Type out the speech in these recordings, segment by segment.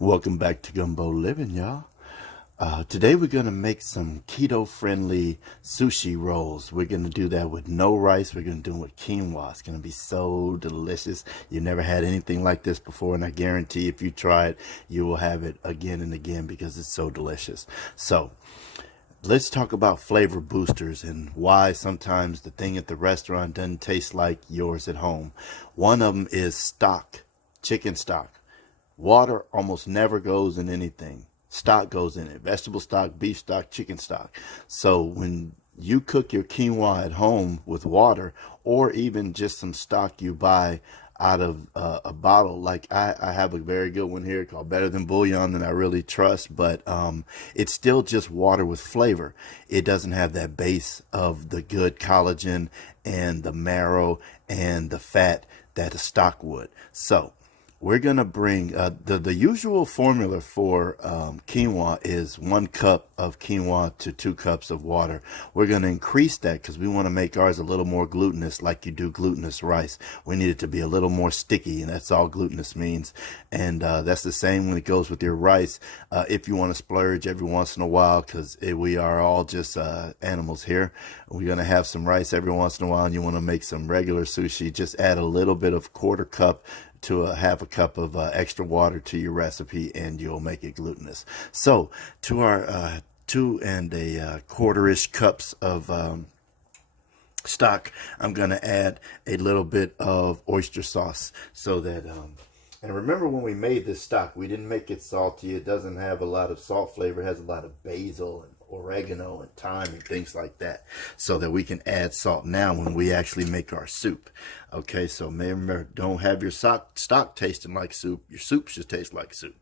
Welcome back to Gumbo Living, y'all. Today we're going to make some keto-friendly sushi rolls. We're going to do that with no rice. We're going to do it with quinoa. It's going to be so delicious. You've never had anything like this before, and I guarantee if you try it, you will have it again and again because it's so delicious. So let's talk about flavor boosters and why sometimes the thing at the restaurant doesn't taste like yours at home. One of them is stock, chicken stock. Water almost never goes in anything. Stock goes in it. Vegetable stock, beef stock, chicken stock. So when you cook your quinoa at home with water, or even just some stock you buy out of a bottle, like I have a very good one here called Better Than Bouillon that I really trust, but it's still just water with flavor. It doesn't have that base of the good collagen and the marrow and the fat that a stock would. So we're going to bring the usual formula for quinoa is 1 cup of quinoa to 2 cups of water. We're going to increase that because we want to make ours a little more glutinous, like you do glutinous rice. We need it to be a little more sticky, and that's all glutinous means. And that's the same when it goes with your rice. If you want to splurge every once in a while, because we are all just animals here, we're going to have some rice every once in a while, and you want to make some regular sushi, just add a little bit of 1/4 cup to half a cup of extra water to your recipe, and you'll make it glutinous. So to our 2 1/4-ish cups of stock, I'm going to add a little bit of oyster sauce so that and remember, when we made this stock, we didn't make it salty. It doesn't have a lot of salt flavor. It has a lot of basil and oregano and thyme and things like that, so that we can add salt now when we actually make our soup. Okay, so remember, don't have your stock tasting like soup. Your soup should taste like soup.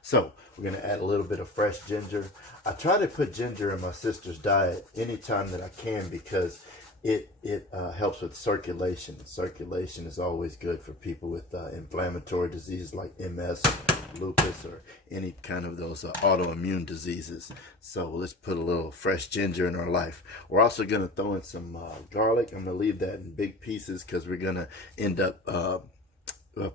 So we're going to add a little bit of fresh ginger. I try to put ginger in my sister's diet anytime that I can because it helps with circulation. Circulation is always good for people with inflammatory diseases like MS, lupus, or any kind of those autoimmune diseases. So let's put a little fresh ginger in our life. We're also going to throw in some garlic. I'm going to leave that in big pieces because we're going to end up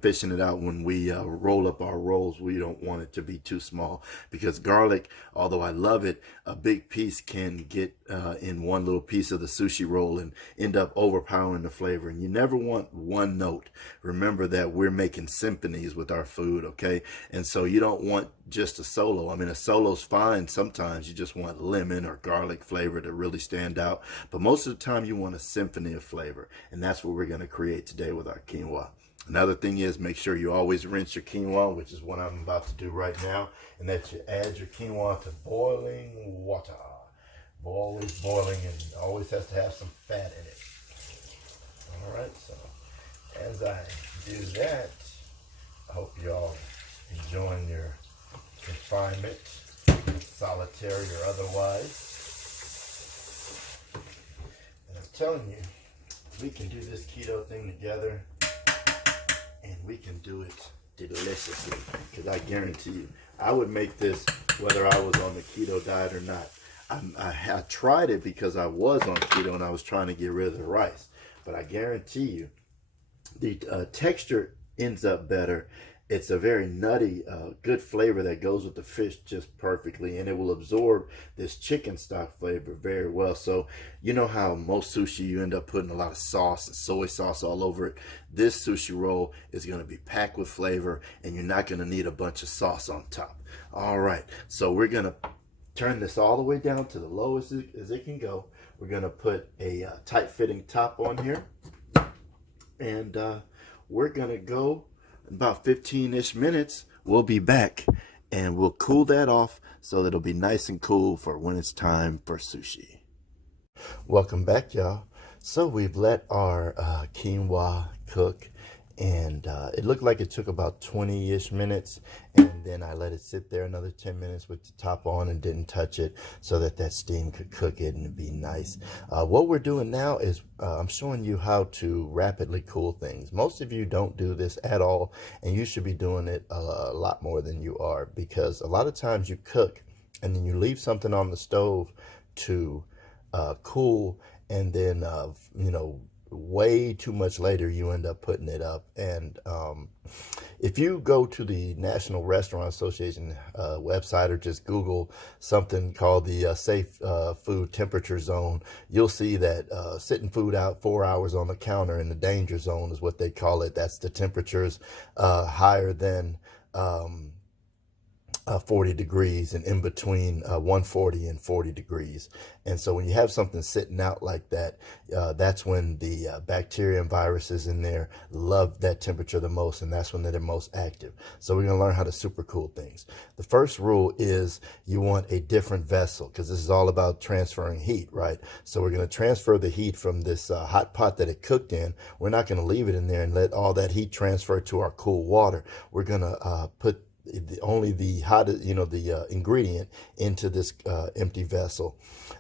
fishing it out when we roll up our rolls. We don't want it to be too small because garlic, although I love it, a big piece can get in one little piece of the sushi roll and end up overpowering the flavor. And you never want one note. Remember that we're making symphonies with our food, okay? And so you don't want just a solo. I mean, a solo's fine. Sometimes you just want lemon or garlic flavor to really stand out. But most of the time you want a symphony of flavor. And that's what we're going to create today with our quinoa. Another thing is, make sure you always rinse your quinoa, which is what I'm about to do right now, and that you add your quinoa to boiling water. Always boiling, and always has to have some fat in it. All right, so as I do that, I hope you all enjoying your confinement, solitary or otherwise. And I'm telling you, we can do this keto thing together. And we can do it deliciously, because I guarantee you, I would make this whether I was on the keto diet or not. I tried it because I was on keto and I was trying to get rid of the rice. But I guarantee you, the texture ends up better. It's a very nutty, good flavor that goes with the fish just perfectly, and it will absorb this chicken stock flavor very well. So you know how most sushi, you end up putting a lot of sauce and soy sauce all over it. This sushi roll is going to be packed with flavor, and you're not going to need a bunch of sauce on top. All right, so we're going to turn this all the way down to the lowest as it can go. We're going to put a tight-fitting top on here, and we're going to go about 15-ish minutes. We'll be back and we'll cool that off so that it'll be nice and cool for when it's time for sushi. Welcome back, y'all. So we've let our quinoa cook, and it looked like it took about 20-ish minutes, and then I let it sit there another 10 minutes with the top on and didn't touch it so that that steam could cook it and it'd be nice. What we're doing now is I'm showing you how to rapidly cool things. Most of you don't do this at all, and you should be doing it a lot more than you are, because a lot of times you cook and then you leave something on the stove to cool, and then way too much later, you end up putting it up. And if you go to the National Restaurant Association website, or just Google something called the safe food temperature zone, you'll see that sitting food out 4 hours on the counter in the danger zone is what they call it. That's the temperatures higher than 40 degrees, and in between 140 and 40 degrees. And so when you have something sitting out like that, that's when the bacteria and viruses in there love that temperature the most, and that's when they're most active. So we're going to learn how to super cool things. The first rule is you want a different vessel, because this is all about transferring heat, right? So we're going to transfer the heat from this hot pot that it cooked in. We're not going to leave it in there and let all that heat transfer to our cool water. We're going to put only the hot, the ingredient into this empty vessel.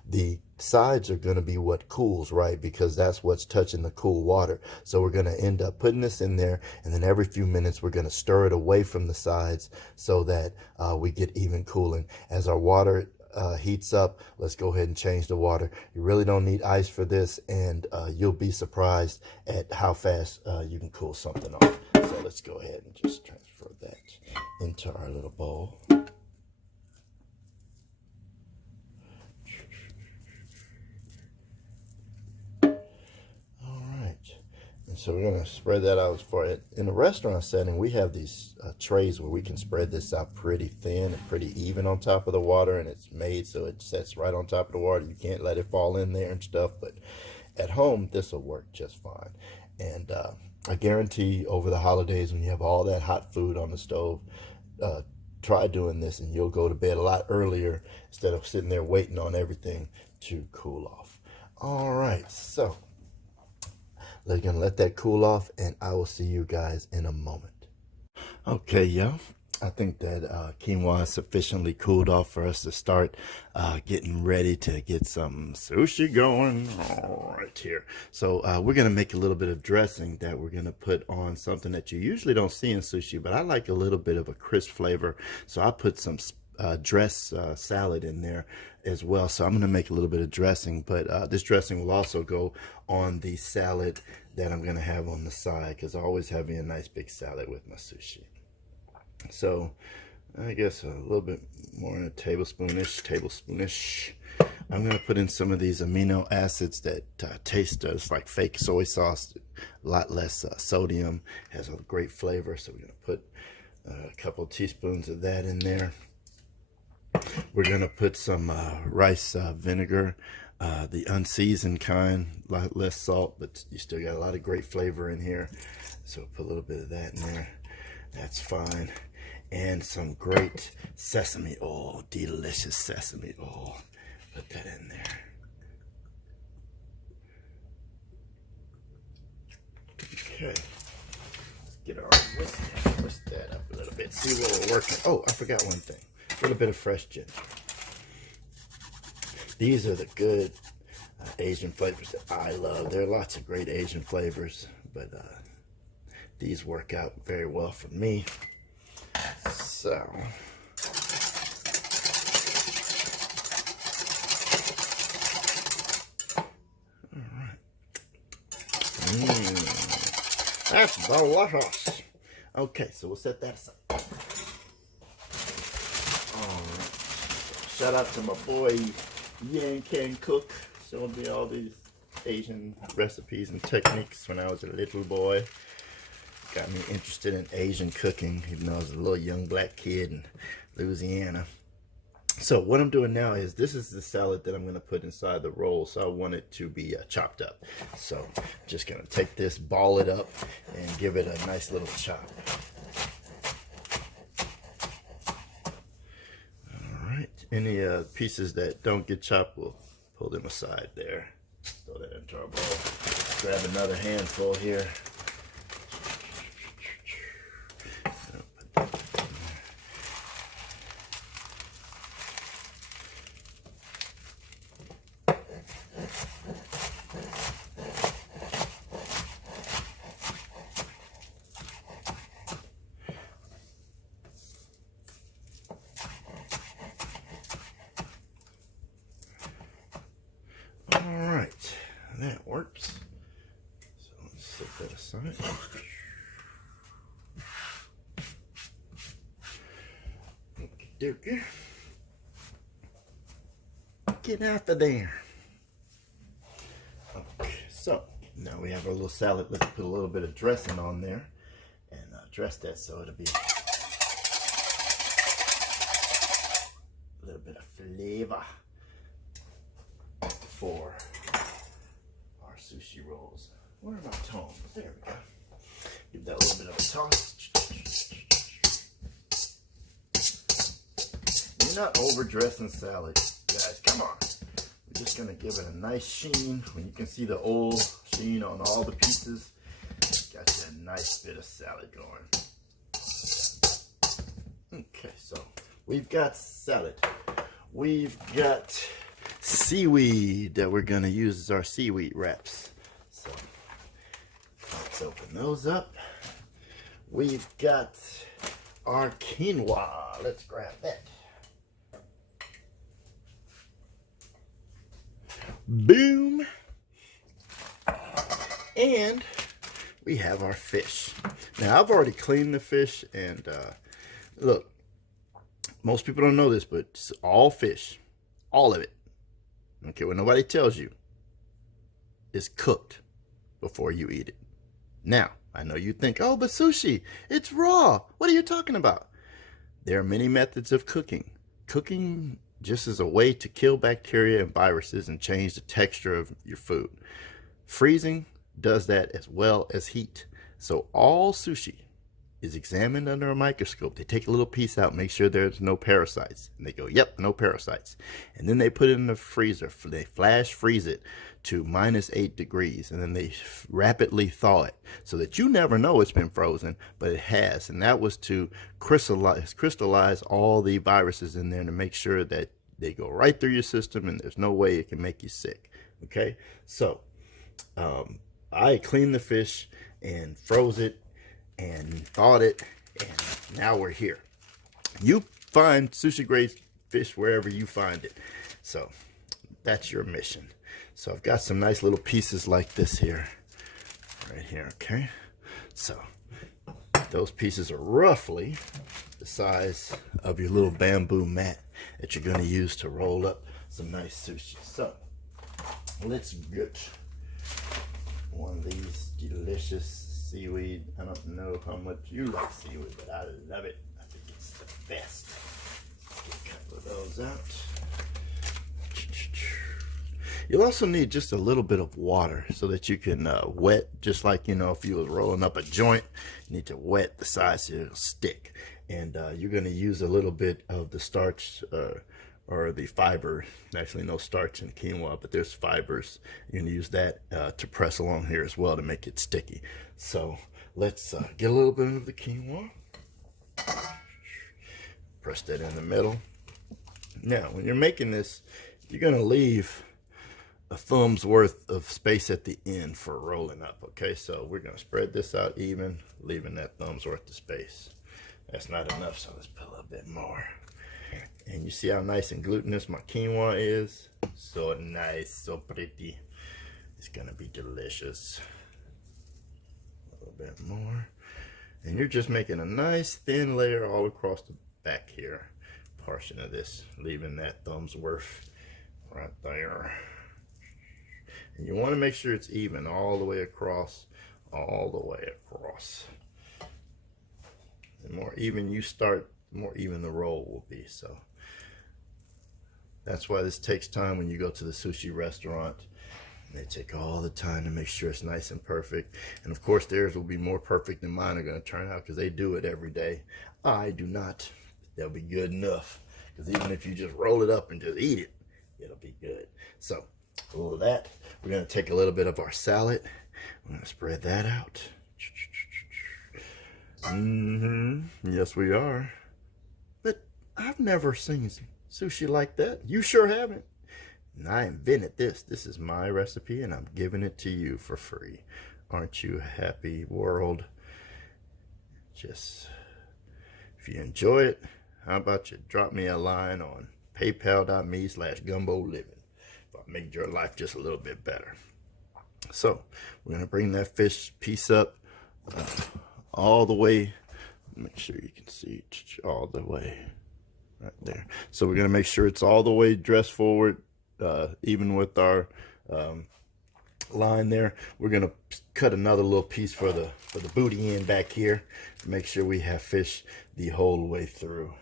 The sides are going to be what cools, right? Because that's what's touching the cool water. So we're going to end up putting this in there, and then every few minutes we're going to stir it away from the sides so that we get even cooling. As our water heats up, let's go ahead and change the water. You really don't need ice for this, and you'll be surprised at how fast you can cool something off. So let's go ahead and just transfer that into our little bowl. All right, and so we're going to spread that out for it. In a restaurant setting, we have these trays where we can spread this out pretty thin and pretty even on top of the water, and it's made so it sets right on top of the water. You can't let it fall in there and stuff, but at home, this will work just fine. And I guarantee over the holidays, when you have all that hot food on the stove, try doing this, and you'll go to bed a lot earlier instead of sitting there waiting on everything to cool off. All right, so we're gonna let that cool off, and I will see you guys in a moment. Okay, y'all. I think that quinoa is sufficiently cooled off for us to start getting ready to get some sushi going. All right, here. So we're going to make a little bit of dressing that we're going to put on something that you usually don't see in sushi, but I like a little bit of a crisp flavor. So I put some dressed salad in there as well. So I'm going to make a little bit of dressing, but this dressing will also go on the salad that I'm going to have on the side, because I always have me a nice big salad with my sushi. So I guess a little bit more than a tablespoonish. I'm going to put in some of these amino acids that taste just like fake soy sauce, a lot less sodium, has a great flavor. So we're going to put a couple of teaspoons of that in there. We're going to put some rice vinegar, the unseasoned kind, a lot less salt, but you still got a lot of great flavor in here. So put a little bit of that in there. That's fine. And some great sesame oil, delicious sesame oil. Put that in there. Okay. Get our whisk that up a little bit. See where we're working. Oh, I forgot one thing. A little bit of fresh ginger. These are the good Asian flavors that I love. There are lots of great Asian flavors, but these work out very well for me. So, all right. That's delicious. Okay, so we'll set that aside. All right. Shout out to my boy Yan Can Cook, showing me all these Asian recipes and techniques when I was a little boy. Got me interested in Asian cooking, even though I was a little young black kid in Louisiana. So what I'm doing now is, this is the salad that I'm going to put inside the roll. So I want it to be chopped up. So I'm just going to take this, ball it up, and give it a nice little chop. All right. Any pieces that don't get chopped, we'll pull them aside there. Throw that into our bowl. Grab another handful here. All right, that works. on it. Okay. Get out of there. Okay, so now we have our little salad. Let's put a little bit of dressing on there and dress that so it'll be a little bit of flavor for our sushi rolls. Where are my tongs? There we go. Give that a little bit of a toss. You're not overdressing salad, guys. Come on. We're just gonna give it a nice sheen. When you can see the old sheen on all the pieces, got you a nice bit of salad going. Okay, so we've got salad. We've got seaweed that we're gonna use as our seaweed wraps. So let's open those up. We've got our quinoa. Let's grab that. Boom. And we have our fish. Now, I've already cleaned the fish, and look, most people don't know this, but it's all fish, all of it. Okay, well, nobody tells you, it's cooked before you eat it. Now, I know you think, oh, but sushi, it's raw. What are you talking about? There are many methods of cooking. Cooking just as a way to kill bacteria and viruses and change the texture of your food. Freezing does that as well as heat. So all sushi is examined under a microscope. They take a little piece out, make sure there's no parasites. And they go, yep, no parasites. And then they put it in the freezer. They flash freeze it to -8 degrees. And then they rapidly thaw it so that you never know it's been frozen, but it has. And that was to crystallize all the viruses in there to make sure that they go right through your system and there's no way it can make you sick. Okay, so I cleaned the fish and froze it and thawed it, and now we're here. You find sushi grade fish wherever you find it. So that's your mission. So I've got some nice little pieces like this here, right here, okay? So those pieces are roughly the size of your little bamboo mat that you're gonna use to roll up some nice sushi. So let's get one of these delicious seaweed. I don't know how much you like seaweed, but I love it. I think it's the best. Let's get a couple of those out. You'll also need just a little bit of water so that you can wet, just like, you know, if you was rolling up a joint, you need to wet the sides so it'll stick. And you're going to use a little bit of the starch or the fiber. Actually, no starch in quinoa, but there's fibers. You're going to use that to press along here as well to make it sticky. So let's get a little bit of the quinoa. Press that in the middle. Now, when you're making this, you're going to leave a thumb's worth of space at the end for rolling up. Okay, so we're going to spread this out even, leaving that thumb's worth of space. That's not enough, so let's put a little bit more. And you see how nice and glutinous my quinoa is? So nice, so pretty. It's gonna be delicious. A little bit more. And you're just making a nice thin layer all across the back here. Portion of this, leaving that thumb's worth right there. And you want to make sure it's even all the way across, all the way across. The more even you start, the more even the roll will be. So that's why this takes time when you go to the sushi restaurant. And they take all the time to make sure it's nice and perfect. And of course theirs will be more perfect than mine are going to turn out because they do it every day. I do not. They'll be good enough. Because even if you just roll it up and just eat it, it'll be good. So a little of that. We're going to take a little bit of our salad. We're going to spread that out. Yes, we are. But I've never seen sushi like that. You sure haven't. And I invented this. This is my recipe, and I'm giving it to you for free. Aren't you happy, world? Just, if you enjoy it, how about you drop me a line on paypal.me/gumboliving. If I made your life just a little bit better. So we're going to bring that fish piece up all the way. Make sure you can see all the way right there. So we're going to make sure it's all the way dressed forward, even with our line there. We're going to cut another little piece for the booty end back here to make sure we have fish the whole way through.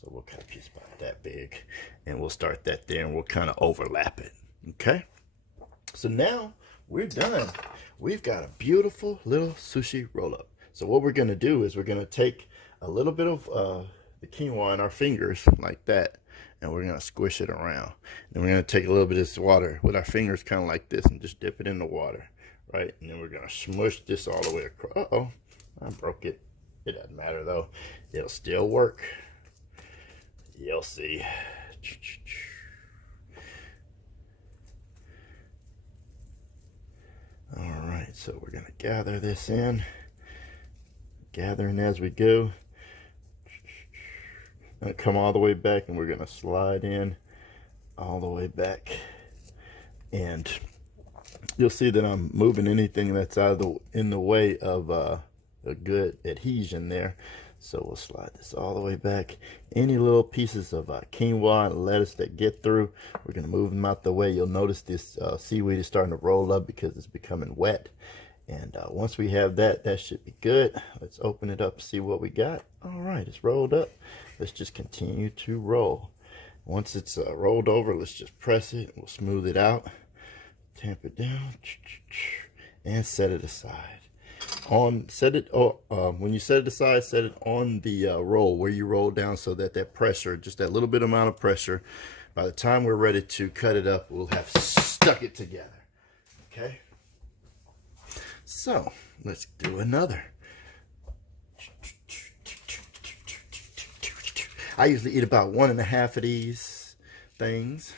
So we'll cut a piece about that big, and we'll start that there, and we'll kind of overlap it. Okay, so now we're done. We've got a beautiful little sushi roll up. So what we're going to do is we're going to take a little bit of the quinoa in our fingers like that, and we're going to squish it around. Then we're going to take a little bit of this water with our fingers kind of like this and just dip it in the water, right? And then we're going to smush this all the way across. Uh-oh, I broke it. It doesn't matter though. It'll still work. You'll see. All right, so we're going to gather this in. Gathering as we go. Gonna come all the way back, and we're going to slide in all the way back. And you'll see that I'm moving anything that's in the way of a good adhesion there. So we'll slide this all the way back. Any little pieces of quinoa and lettuce that get through, we're going to move them out the way. You'll notice this seaweed is starting to roll up because it's becoming wet. And once we have that, that should be good. Let's open it up, see what we got. All right, it's rolled up. Let's just continue to roll. Once it's rolled over, let's just press it. We'll smooth it out, tamp it down, and set it aside. When you set it aside, set it on the roll where you roll down, so that that pressure, just that little bit amount of pressure, by the time we're ready to cut it up, we'll have stuck it together. Okay, so let's do another. I usually eat about 1.5 of these things.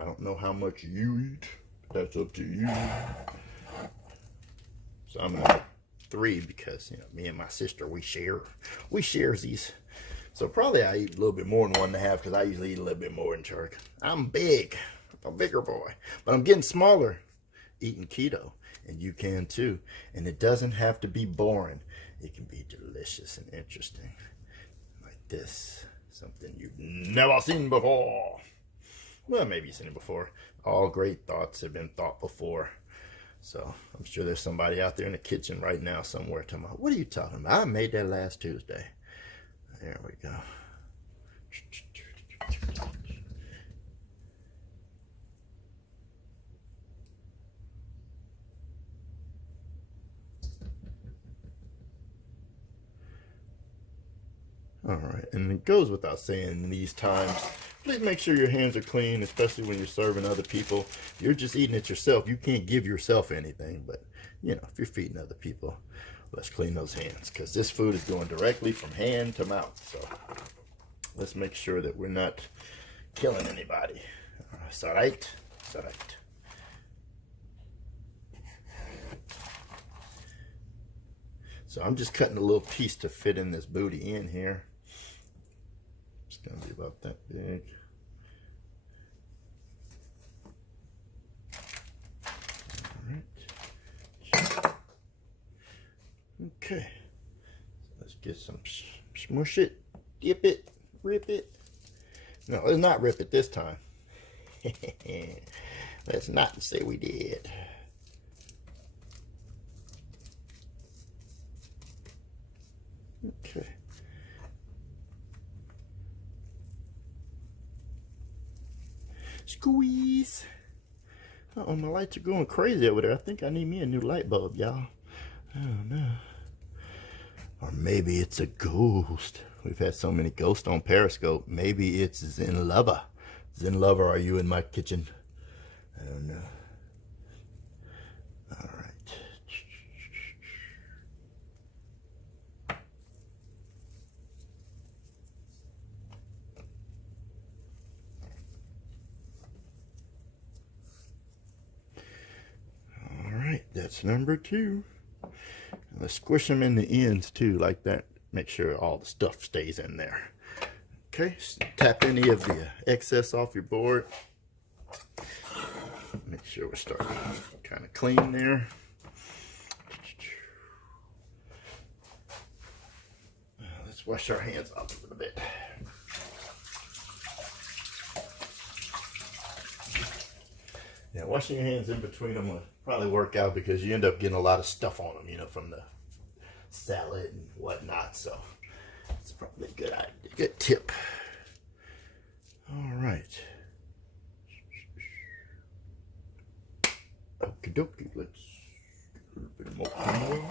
I don't know how much you eat, but that's up to you. So I'm gonna have 3 because, you know, me and my sister, we share these. So probably I eat a little bit more than 1.5 because I usually eat a little bit more than Turk. I'm big, I'm a bigger boy, but I'm getting smaller eating keto, and you can too. And it doesn't have to be boring. It can be delicious and interesting, like this, something you've never seen before. Well, maybe you've seen it before. All great thoughts have been thought before. So I'm sure there's somebody out there in the kitchen right now somewhere talking about, what are you talking about? I made that last Tuesday. There we go. All right, and it goes without saying in these times, please make sure your hands are clean, especially when you're serving other people. You're just eating it yourself. You can't give yourself anything, but you know, if you're feeding other people, let's clean those hands, because this food is going directly from hand to mouth. So let's make sure that we're not killing anybody. It's all right. It's all right. So I'm just cutting a little piece to fit in this booty in here. It's gonna be about that big. All right. Okay. Let's get some, smush it, dip it, rip it. No, let's not rip it this time. Let's not say we did. Okay. Squeeze. Uh-oh, my lights are going crazy over there. I think I need me a new light bulb, y'all. I don't know. Or maybe it's a ghost. We've had so many ghosts on Periscope. Maybe it's Zen Lover. Zen Lover, are you in my kitchen? I don't know. All right. That's number 2. Let's squish them in the ends too, like that. Make sure all the stuff stays in there. Okay, tap any of the excess off your board. Make sure we're starting kind of clean there. wash our hands off a little bit. Yeah, washing your hands in between them will probably work out because you end up getting a lot of stuff on them, you know, from the salad and whatnot. So it's probably a good idea, good tip. All right. Okie dokie, let's do a little bit more quinoa.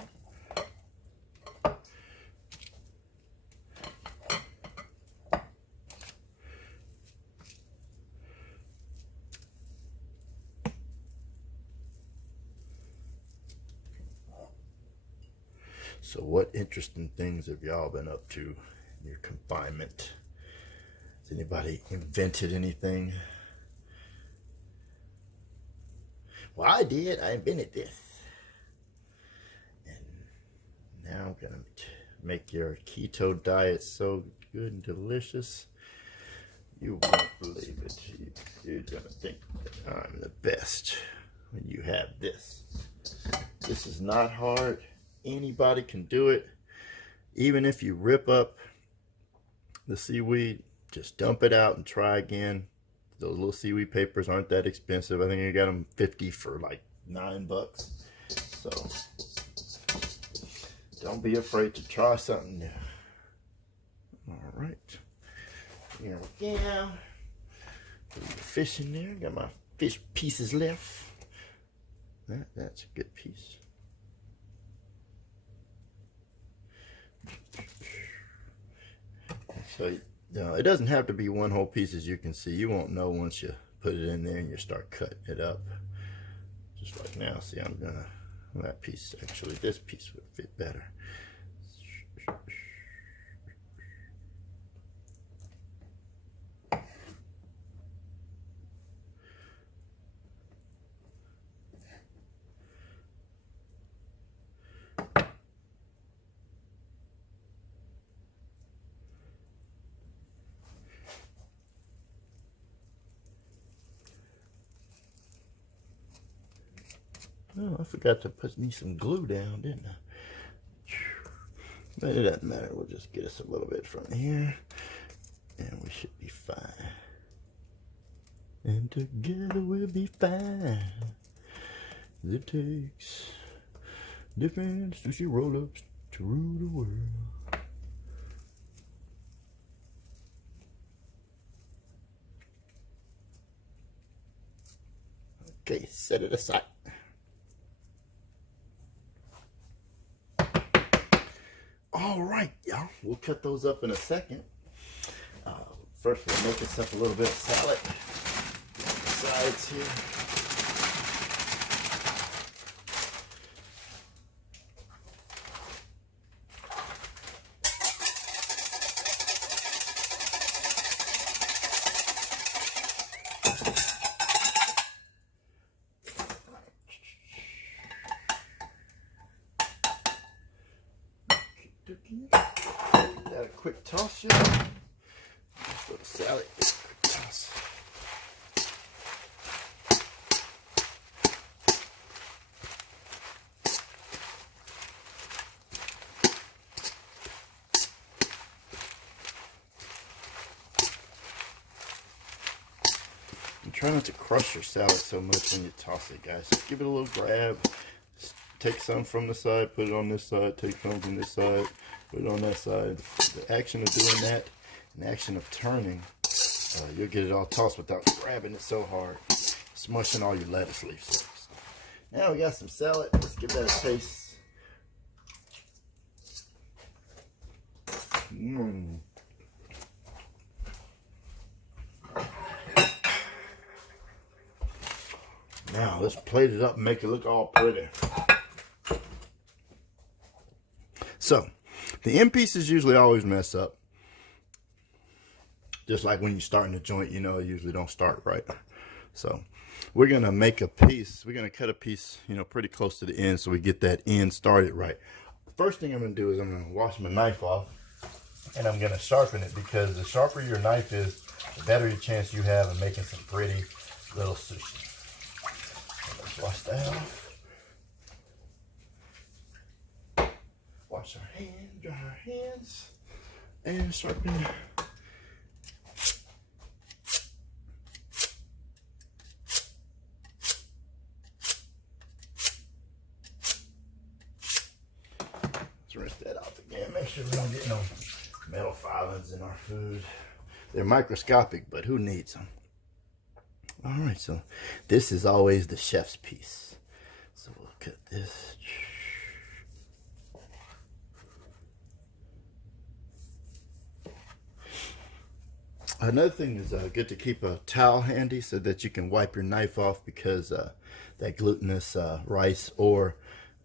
So what interesting things have y'all been up to in your confinement? Has anybody invented anything? Well, I did. I invented this. And now I'm going to make your keto diet so good and delicious. You won't believe it. You're going to think that I'm the best when you have this. This is not hard. Anybody can do it. Even if you rip up the seaweed, just dump it out and try again. Those little seaweed papers aren't that expensive. I think I got them 50 for like $9. So don't be afraid to try something new. All right. Here we go. Put the fish in there. Got my fish pieces left. That's a good piece. So it doesn't have to be one whole piece, as you can see. You won't know once you put it in there and you start cutting it up. Just like now, see, I'm gonna, that piece, actually this piece would fit better. Oh, I forgot to put me some glue down, didn't I? But it doesn't matter. We'll just get us a little bit from here, and we should be fine. And together we'll be fine. It takes different sushi roll-ups to rule the world. Okay, set it aside. All right, y'all. We'll cut those up in a second. First, we'll make us up a little bit of salad. Sides here. That a quick toss here. For the salad, quick toss. And try not to crush your salad so much when you toss it, guys. Just give it a little grab. Just take some from the side, put it on this side, take some from this side, put it on that side. The action of doing that and the action of turning, you'll get it all tossed without grabbing it so hard, smushing all your lettuce leaves. So now we got some salad. Let's give that a taste. Now let's plate it up and make it look all pretty. So the end pieces usually always mess up. Just like when you're starting a joint, you know, you usually don't start right. So we're gonna make a piece. We're gonna cut a piece, you know, pretty close to the end so we get that end started right. First thing I'm gonna do is I'm gonna wash my knife off and I'm gonna sharpen it, because the sharper your knife is, the better your chance you have of making some pretty little sushi. So let's wash that off. Wash our hands, dry our hands. and sharpen. Let's rinse that off again. Make sure we don't get no metal filings in our food. They're microscopic, but who needs them? All right, so this is always the chef's piece. So we'll cut this. Another thing is good to keep a towel handy so that you can wipe your knife off, because that glutinous rice or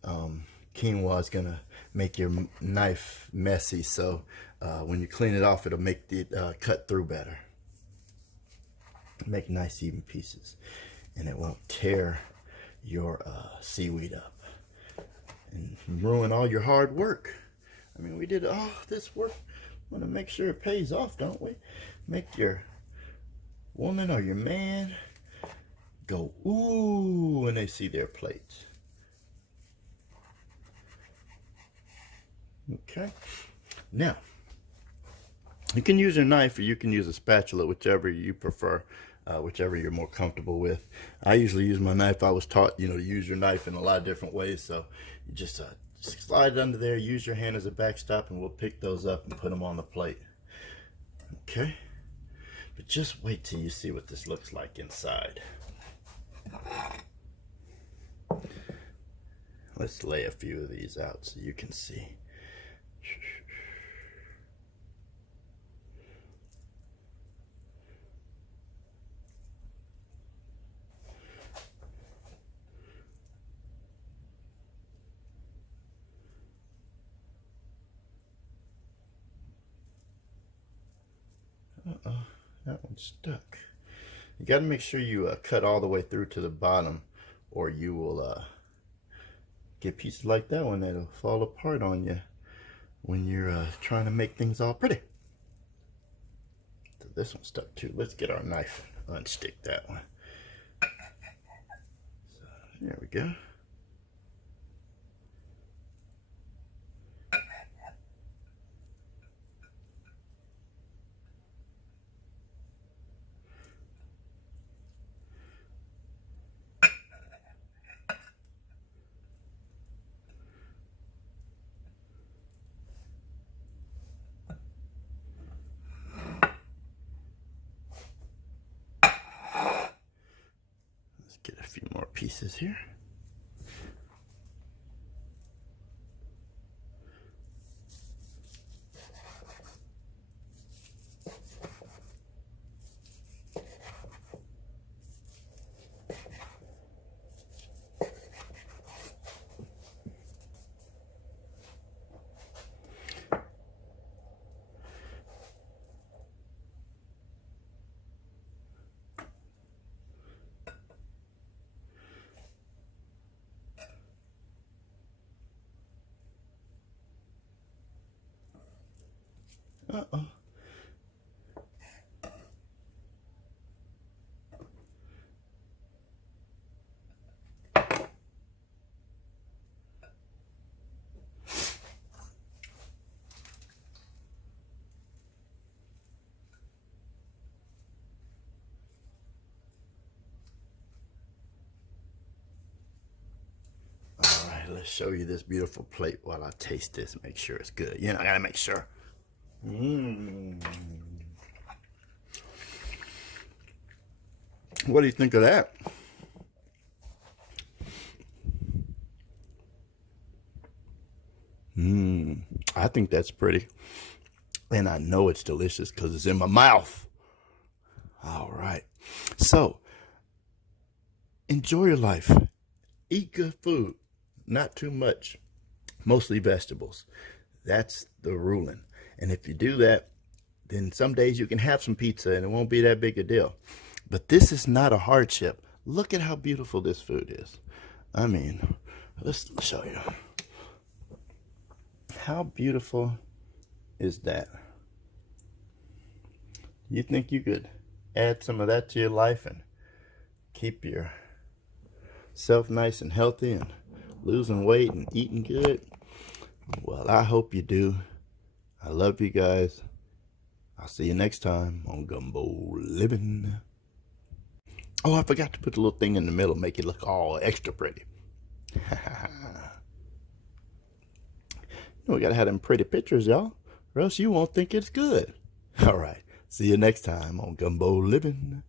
quinoa is gonna make your knife messy. So when you clean it off, it'll make it cut through better. Make nice even pieces, and it won't tear your seaweed up and ruin all your hard work. I mean, we did all this work. We want to make sure it pays off, don't we? Make your woman or your man go ooh when they see their plate. Okay, now you can use your knife or you can use a spatula, whichever you prefer, whichever you're more comfortable with. I usually use my knife. I was taught, to use your knife in a lot of different ways. So you just slide it under there, use your hand as a backstop, and we'll pick those up and put them on the plate. Okay, but just wait till you see what this looks like inside. Let's lay a few of these out so you can see. Uh-oh, that one's stuck. You got to make sure you cut all the way through to the bottom, or you will get pieces like that one that'll fall apart on you when you're trying to make things all pretty. So this one's stuck too. Let's get our knife and unstick that one. So there we go. Get a few more pieces here. Uh-oh. All right, let's show you this beautiful plate while I taste this. Make sure it's good. I gotta make sure. What do you think of that? I think that's pretty. And I know it's delicious because it's in my mouth. All right. So, enjoy your life. Eat good food. Not too much. Mostly vegetables. That's the ruling. And if you do that, then some days you can have some pizza and it won't be that big a deal. But this is not a hardship. Look at how beautiful this food is. I mean, let's show you. How beautiful is that? You think you could add some of that to your life and keep yourself nice and healthy and losing weight and eating good? Well, I hope you do. I love you guys. I'll see you next time on Gumbo Living. Oh, I forgot to put the little thing in the middle, make it look all extra pretty. We gotta have them pretty pictures, y'all, or else you won't think it's good. All right, see you next time on Gumbo Living.